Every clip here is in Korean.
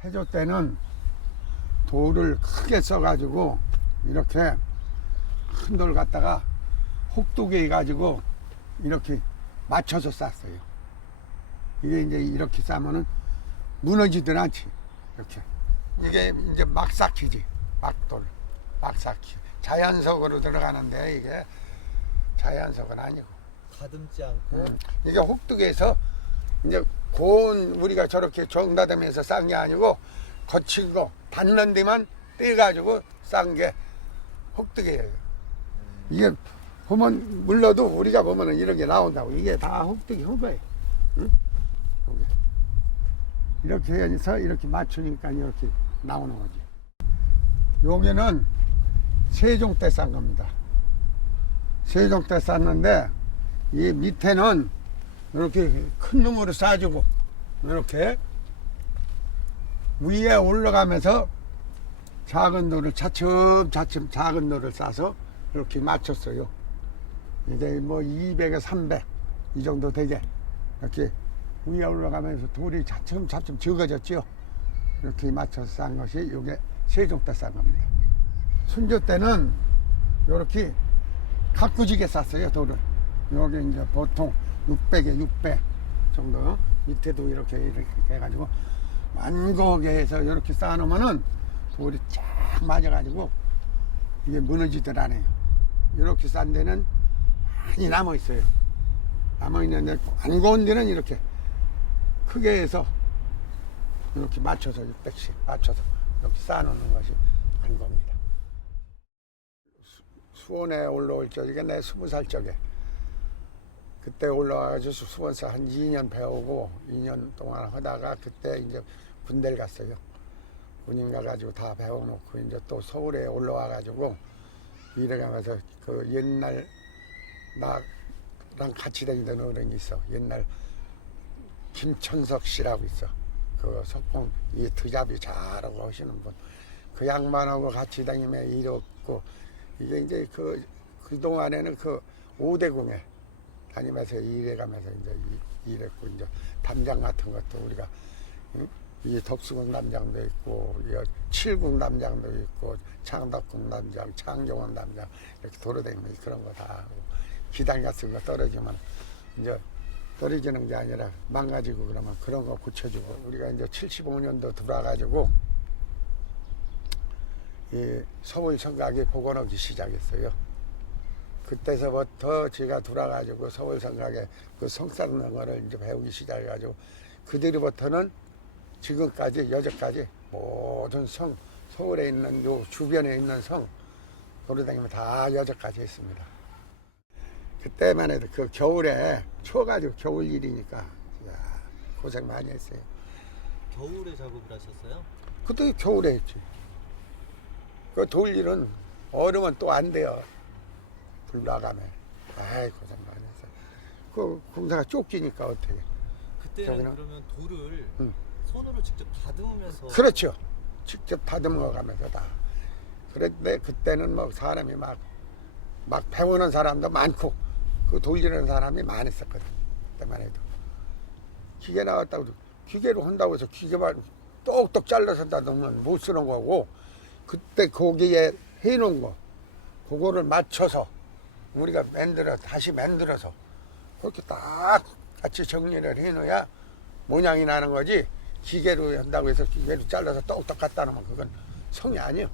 태조 때는 돌을 크게 써가지고 이렇게 큰 돌 갖다가 혹두개 해가지고 이렇게 맞춰서 쌌어요. 이게 이제 이렇게 싸면은 무너지든 않지. 이렇게. 이게 이제 막 삭히지. 막돌. 막 삭히. 자연석으로 들어가는데 이게 자연석은 아니고. 가듬지 않고 음, 이게 혹두개에서 이제 고운 우리가 저렇게 정다듬에서 싼 게 아니고 거친 거 닿는 데만 떼가지고 싼 게 혹두개예요. 이게 보면 물러도 우리가 보면은 이런 게 나온다고 이게 다 혹두개 한 거예요. 응? 이렇게 해서 이렇게 맞추니까 이렇게 나오는 거지. 여기는 세종 때 싼 겁니다. 세종 때 쌌는데 이 밑에는 이렇게 큰 놈으로 싸주고 이렇게 위에 올라가면서 작은 돌을 차츰차츰 작은 돌을 싸서 이렇게 맞췄어요. 이제 뭐 200에 300 이 정도 되게 이렇게 위에 올라가면서 돌이 차츰차츰 적어졌죠. 이렇게 맞춰서 싼 것이 이게 세종 때 싼 겁니다. 순조 때는 이렇게 가꾸지게 쌌어요 돌을. 여기 이제 보통 600에 600 정도 밑에도 이렇게 이렇게 해가지고 만곡에 해서 이렇게 쌓아놓으면은 돌이 쫙 맞아가지고 이게 무너지들 않아요. 이렇게 싼 데는 많이 남아 있어요. 남아 있는데 안 고운 데는 이렇게 크게 해서 이렇게 맞춰서 600씩 맞춰서 이렇게 쌓아놓는 것이 안 겁니다. 수원에 올라올 적에 내 스무 살 적에 그때 올라와가지고 수원서 한 2년 배우고 2년 동안 하다가 그때 이제 군대를 갔어요. 군인 가가지고 다 배워놓고 이제 또 서울에 올라와가지고 일해가면서 그 옛날 나랑 같이 다니던 어른이 있어. 옛날 김천석 씨라고 있어. 그 석봉 이 드잡이 잘하고 하시는 분. 그 양반하고 같이 다니며 일했고 이게 이제 그 그동안에는 그 오대궁에 다니면서 일해가면서 이제 이- 일했고 이제 담장 같은 것도 우리가 응? 이 덕수궁 담장도 있고 이 칠궁 담장도 있고 창덕궁 담장, 창경원 담장 이렇게 돌아다니면 그런 거 다 하고 기단 같은 거 떨어지면 이제 떨어지는 게 아니라 망가지고 그러면 그런 거 고쳐주고 우리가 이제 75년도 들어와가지고 이 서울 성곽이 복원하기 시작했어요. 그때서부터 제가 돌아가지고 서울 성곽에 그 성사는 거를 이제 배우기 시작해가지고 그 뒤로부터는 지금까지 여기까지 모든 성 서울에 있는 요 주변에 있는 성 돌아다니면 다 여기까지 있습니다. 그때만 해도 그 겨울에 추워가지고 겨울 일이니까 야, 고생 많이 했어요. 겨울에 작업을 하셨어요? 그때 겨울에 했지. 그 돌 일은 얼으면 또안 돼요. 불 나가면. 아이, 고생 많이 했어. 그 공사가 쫓기니까 어떻게. 그때는 저기는? 그러면 돌을 응. 손으로 직접 다듬으면서 그렇죠. 직접 다듬어 가면서 다. 그런데 그때는 뭐 사람이 막, 막 배우는 사람도 많고, 그 돌리는 사람이 많았었거든. 그때만 해도. 기계 나왔다고, 기계로 한다고 해서 기계만 똑똑 잘라서 다듬으면 못 쓰는 거고, 그때 거기에 해놓은 거, 그거를 맞춰서 우리가 만들어, 다시 만들어서, 그렇게 딱 같이 정리를 해놓아야 모양이 나는 거지, 기계로 한다고 해서 기계로 잘라서 똑똑 갖다 놓으면 그건 성이 아니에요.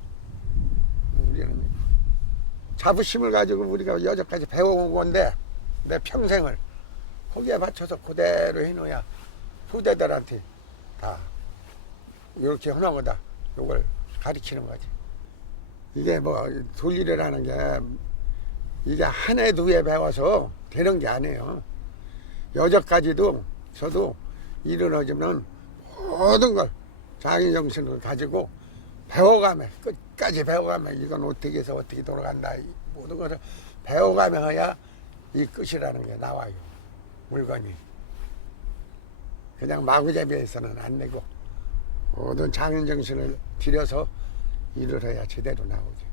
우리는 자부심을 가지고 우리가 여기까지 배워온 건데 내 평생을 거기에 맞춰서 그대로 해놓아야 후대들한테 다 이렇게 하나 거다 이걸 가르치는 거지. 이게 뭐 돌리려라는 게 이게 한 해 두 해 배워서 되는 게 아니에요. 여기까지도 저도 일어나지면 모든 걸 장인 정신을 가지고 배워가며 끝까지 배워가며 이건 어떻게 해서 어떻게 돌아간다. 이 모든 것을 배워가며 해야 이 끝이라는 게 나와요. 물건이. 그냥 마구잡이에서는 안 되고 모든 장인 정신을 들여서 일을 해야 제대로 나오죠